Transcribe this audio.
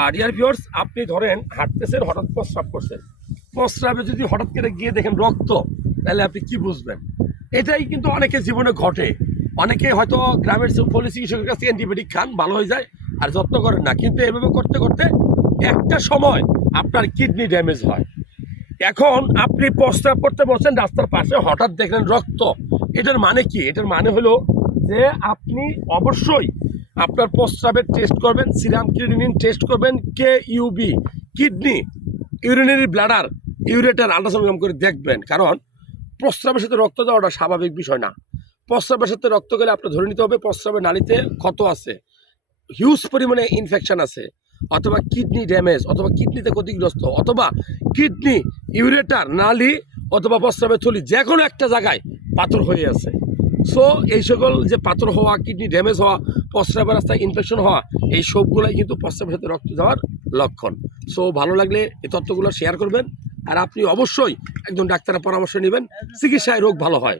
আর dear viewers, আপনি ধরেন হাঁটতেছেন, হঠাৎ প্রস্রাব করছেন, প্রস্রাবে যদি হঠাৎ করে গিয়ে দেখেন রক্ত, তাহলে আপনি কি বুঝবেন? এটাই কিন্তু অনেকের জীবনে ঘটে। অনেকে হয়তো গ্রামের পল্লী চিকিৎসকের কাছে অ্যান্টিবায়োটিক খান, ভালো হয়ে যায়, আর যত্ন করেন না, কিন্তু এভাবে করতে করতে একটা সময় আপনার কিডনি ড্যামেজ হয়। এখন আপনি প্রস্রাব করতে বসছেন রাস্তার পাশে, হঠাৎ দেখলেন রক্ত, এটার মানে কি? এটার মানে হলো যে আপনি অবশ্যই আপনার প্রস্রাবের টেস্ট করবেন, সিরাম ক্রিয়েটিনিন টেস্ট করবেন, KUB kidney urinary bladder ureter ultrasound করে দেখবেন। কারণ প্রস্রাবের সাথে রক্ত যাওয়াটা স্বাভাবিক বিষয় না। প্রস্রাবের সাথে রক্ত গেলে আপনার ধরে নিতে হবে প্রস্রাবের নালীতে ক্ষত আছে, হিউজ পরিমাণে ইনফেকশন আছে, অথবা কিডনি ড্যামেজ, অথবা কিডনিতে ক্ষতিগ্রস্ত, অথবা কিডনি ইউরেটার নালী অথবা প্রস্রাবের থলি যে কোনো একটা জায়গায় পাথর হয়ে আছে। সো এই সকল যে পাথর হওয়া, কিডনি ড্যামেজ হওয়া, প্রস্রাবের রাস্তায় ইনফেকশন হওয়া, এই সবগুলাই কিন্তু প্রস্রাবের সাথে রক্ত যাওয়ার লক্ষণ। সো ভালো লাগলে এই তথ্যগুলো শেয়ার করবেন, আর আপনি অবশ্যই একজন ডাক্তারের পরামর্শ নেবেন, চিকিৎসায় রোগ ভালো হয়।